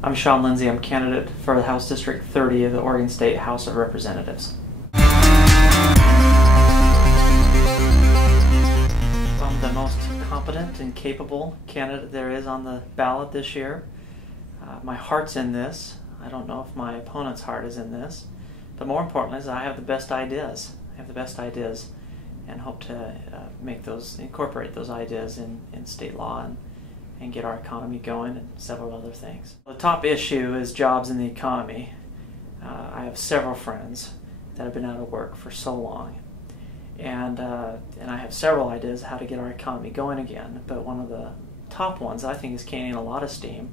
I'm Shawn Lindsay. I'm candidate for the House District 30 of the Oregon State House of Representatives. I'm the most competent and capable candidate there is on the ballot this year. My heart's in this. I don't know if my opponent's heart is in this, but more importantly is I have the best ideas. And hope to incorporate those ideas in state law and get our economy going and several other things. The top issue is jobs in the economy. I have several friends that have been out of work for so long, and I have several ideas how to get our economy going again. But one of the top ones I think is gaining a lot of steam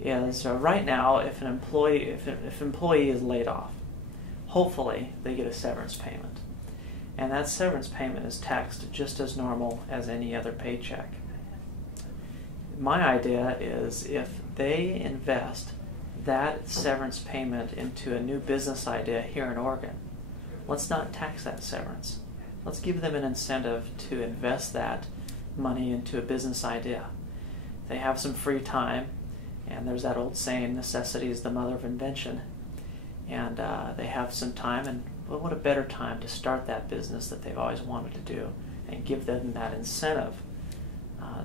is right now, if an employee is laid off, hopefully they get a severance payment, and that severance payment is taxed just as normal as any other paycheck. My idea is if they invest that severance payment into a new business idea here in Oregon, let's not tax that severance. Let's give them an incentive to invest that money into a business idea. They have some free time, and there's that old saying, necessity is the mother of invention. And they have some time, and well, what a better time to start that business that they've always wanted to do and give them that incentive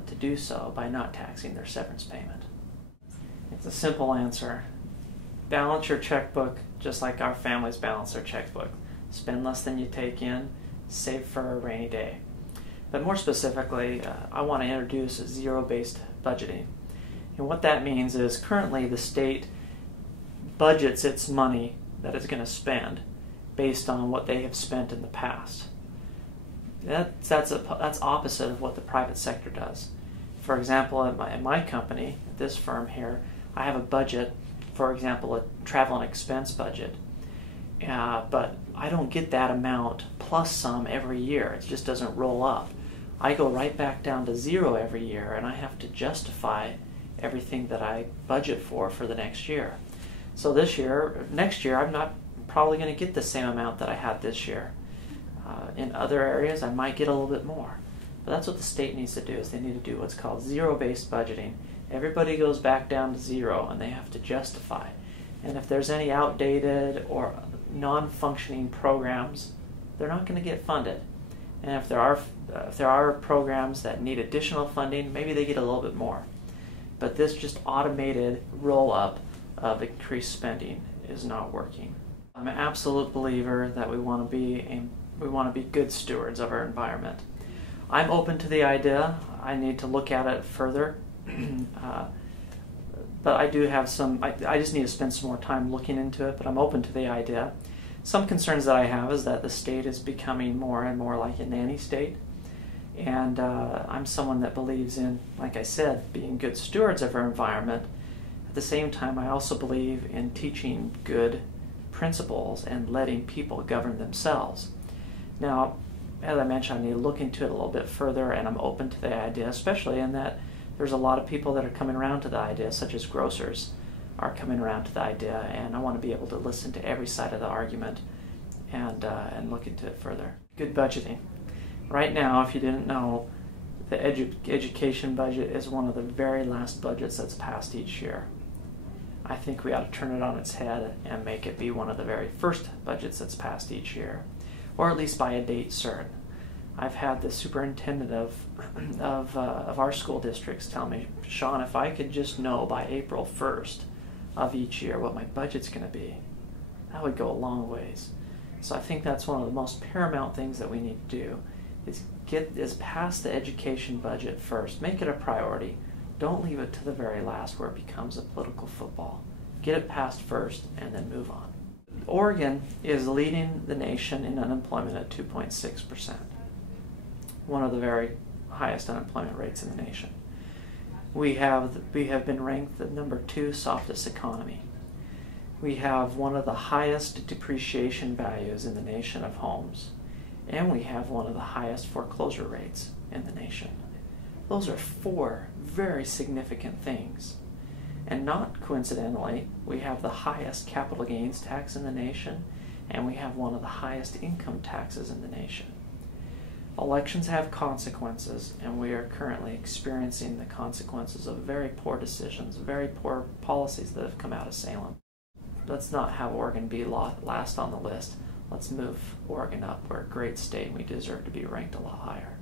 to do so by not taxing their severance payment. It's a simple answer. Balance your checkbook just like our families balance their checkbook. Spend less than you take in, save for a rainy day. But more specifically, I want to introduce zero-based budgeting. And what that means is currently the state budgets its money that it's going to spend based on what they have spent in the past. That's opposite of what the private sector does. For example, in my company, at this firm here, I have a budget, for example, a travel and expense budget, but I don't get that amount plus some every year. It just doesn't roll up. I go right back down to zero every year, and I have to justify everything that I budget for the next year. So next year, I'm not probably going to get the same amount that I had this year. In other areas, I might get a little bit more. But that's what the state needs to do, is they need to do what's called zero-based budgeting. Everybody goes back down to zero, and they have to justify. And if there's any outdated or non-functioning programs, they're not going to get funded. And if there are programs that need additional funding, maybe they get a little bit more. But this just automated roll-up of increased spending is not working. I'm an absolute believer that we want to be good stewards of our environment. I'm open to the idea. I need to look at it further, but I do have I just need to spend some more time looking into it. But I'm open to the idea. Some concerns that I have is that the state is becoming more and more like a nanny state, and I'm someone that believes in, like I said, being good stewards of our environment. At the same time, I also believe in teaching good principles and letting people govern themselves. Now, as I mentioned, I need to look into it a little bit further, and I'm open to the idea, especially in that there's a lot of people that are coming around to the idea, such as grocers are coming around to the idea, and I want to be able to listen to every side of the argument and look into it further. Good budgeting. Right now, if you didn't know, the education budget is one of the very last budgets that's passed each year. I think we ought to turn it on its head and make it be one of the very first budgets that's passed each year, or at least by a date certain. I've had the superintendent of our school districts tell me, Shawn, if I could just know by April 1st of each year what my budget's going to be, that would go a long ways. So I think that's one of the most paramount things that we need to do, is pass the education budget first. Make it a priority. Don't leave it to the very last where it becomes a political football. Get it passed first and then move on. Oregon is leading the nation in unemployment at 2.6%, one of the very highest unemployment rates in the nation. We have been ranked the #2 softest economy. We have one of the highest depreciation values in the nation of homes, and we have one of the highest foreclosure rates in the nation. Those are 4 very significant things. And not coincidentally, we have the highest capital gains tax in the nation, and we have one of the highest income taxes in the nation. Elections have consequences, and we are currently experiencing the consequences of very poor decisions, very poor policies that have come out of Salem. Let's not have Oregon be last on the list. Let's move Oregon up. We're a great state and we deserve to be ranked a lot higher.